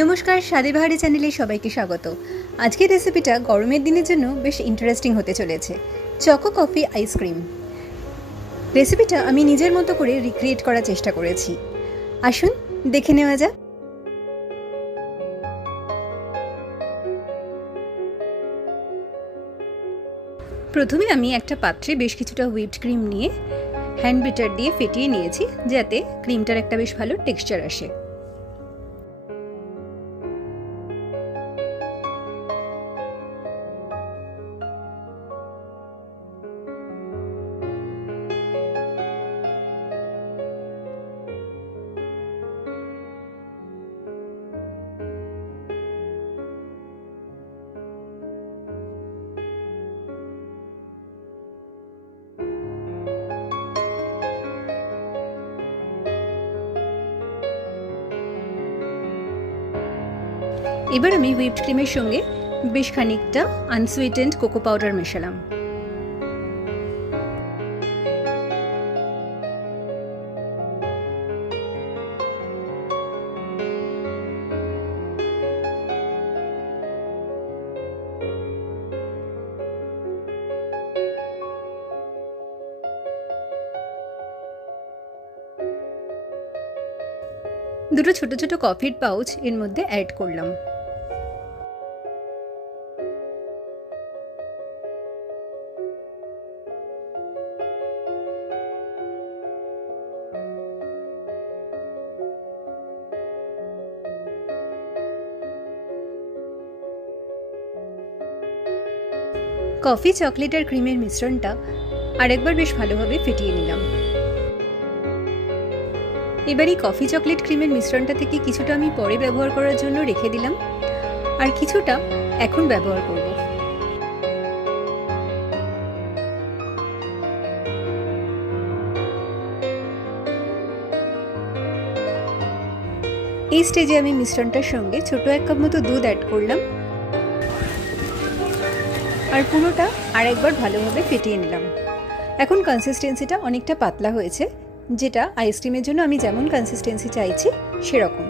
নমস্কার, স্বাদে বাহারে চ্যানেলে সবাইকে স্বাগত। আজকের রেসিপিটা গরমের দিনের জন্য বেশ ইন্টারেস্টিং হতে চলেছে। চকো কফি আইসক্রিম রেসিপিটা আমি নিজের মতো করে রিক্রিয়েট করার চেষ্টা করেছি। আসুন দেখে নেওয়া যাক। প্রথমে আমি একটা পাত্রে বেশ কিছুটা হুইপড ক্রিম নিয়ে হ্যান্ড বিটার দিয়ে ফেটিয়ে নিয়েছি, যাতে ক্রিমটার একটা বেশ ভালো টেক্সচার আসে। এবার আমি হুইপড ক্রিমের সঙ্গে বেশ খানিকটা আনসুইটেন্ড কোকো পাউডার মেশালাম। দুটো ছোট ছোট কফির পাউচ এর মধ্যে অ্যাড করলাম। কফি, চকলেট আর ক্রিমের মিশ্রণটা আরেকবার বেশ ভালোভাবে ফেটিয়ে নিলাম। এবার এই কফি চকলেট ক্রিমের মিশ্রণটা থেকে কিছুটা আমি পরে ব্যবহার করার জন্য রেখে দিলাম, আর কিছুটা এখন ব্যবহার করব। এই স্টেজে আমি মিশ্রণটার সঙ্গে ছোট 1 কাপ মতো দুধ অ্যাড করলাম, আর পুরোটা আরেকবার ভালোভাবে ফেটিয়ে নিলাম। এখন কনসিস্টেন্সিটা অনেকটা পাতলা হয়েছে, যেটা আইসক্রিমের জন্য আমি যেমন কনসিস্টেন্সি চাইছি সেরকম।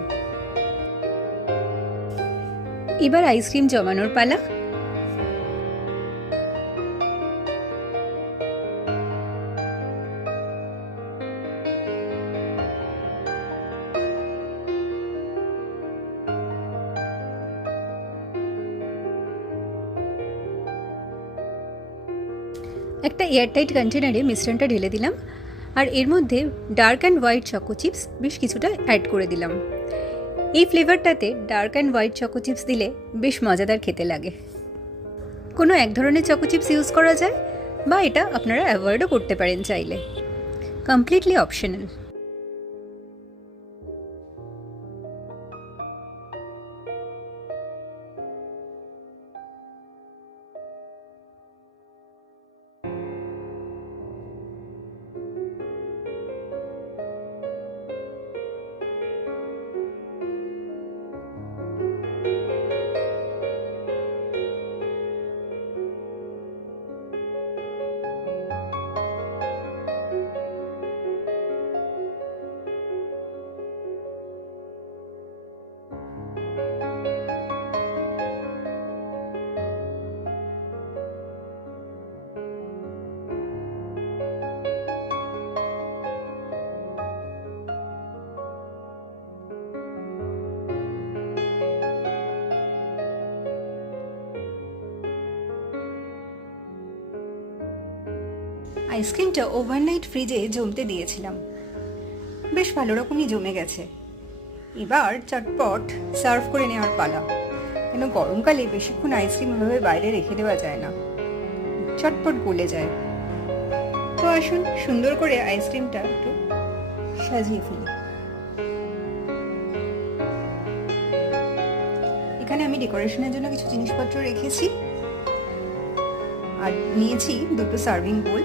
এবার আইসক্রিম জমানোর পালা। একটা এয়ারটাইট কন্টেনারে মিশ্রণটা ঢেলে দিলাম, আর এর মধ্যে dark and white choco chips বেশ কিছুটা অ্যাড করে দিলাম। এই ফ্লেভারটাতে dark and white choco chips দিলে বেশ মজাদার খেতে লাগে। কোনো এক ধরনের চকো চিপস ইউজ করা যায়, বা এটা আপনারা অ্যাভয়েডও করতে পারেন চাইলে। Completely optional. আইসক্রিমটা ওভারনাইট ফ্রিজে জমতে দিয়েছিলাম, বেশ ভালো রকমই জমে গেছে। এবার চটপট সার্ভ করে নেওয়ার পালা। কেন গরমকালে বেশিক্ষণ আইসক্রিম এভাবে বাইরে রেখে দেওয়া যায় না, চটপট গলে যায়। তো আসুন সুন্দর করে আইসক্রিমটা একটু সাজিয়ে ফেলি। এখানে আমি ডেকোরেশনের জন্য কিছু জিনিসপত্র রেখেছি, আর নিয়েছি দুটো সার্ভিং বোল।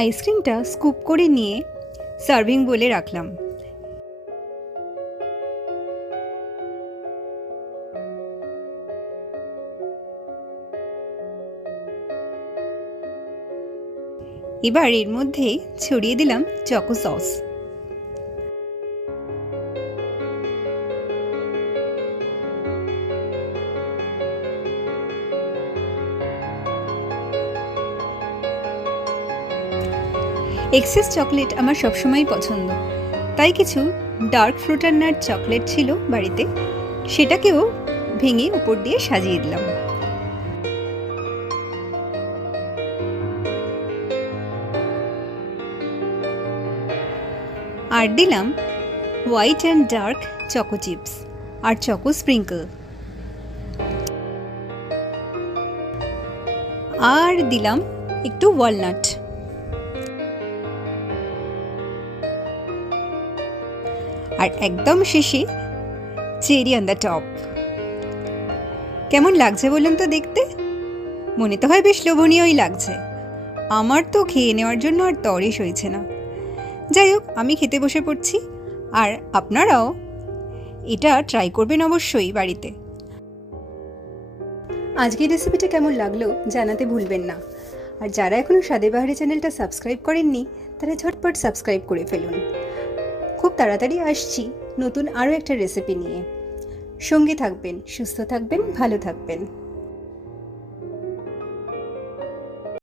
আইসক্রিমটা স্কুপ করে নিয়ে সার্ভিং বোলে রাখলাম। এবার এর মধ্যে ছড়িয়ে দিলাম চকো সস। এক্সেস চকলেট আমার সবসময়ই পছন্দ, তাই কিছু ডার্ক ফ্রুট আর নাট চকলেট ছিল বাড়িতে, সেটাকেও ভেঙে উপর দিয়ে সাজিয়ে দিলাম। আর দিলাম white and dark choco chips আর চকো স্প্রিঙ্কল। আর দিলাম একটু ওয়ালনাট। আর একদম শেষে চেরি অন দ্য টপ। কেমন লাগছে বলুন তো দেখতে? মনে তো হয় বেশ লোভনীয়ই লাগছে। আমার তো খেয়ে নেওয়ার জন্য আর তরই সইছে না। যাই হোক, আমি খেতে বসে পড়ছি, আর আপনারাও এটা ট্রাই করবেন অবশ্যই বাড়িতে। আজকের রেসিপিটা কেমন লাগলো জানাতে ভুলবেন না। আর যারা এখনও স্বাদে বাহারে চ্যানেলটা সাবস্ক্রাইব করেননি, তারা ঝটপট সাবস্ক্রাইব করে ফেলুন। খুব তাড়াতাড়ি আসছি নতুন আরও একটা রেসিপি নিয়ে। সঙ্গে থাকবেন, সুস্থ থাকবেন, ভালো থাকবেন।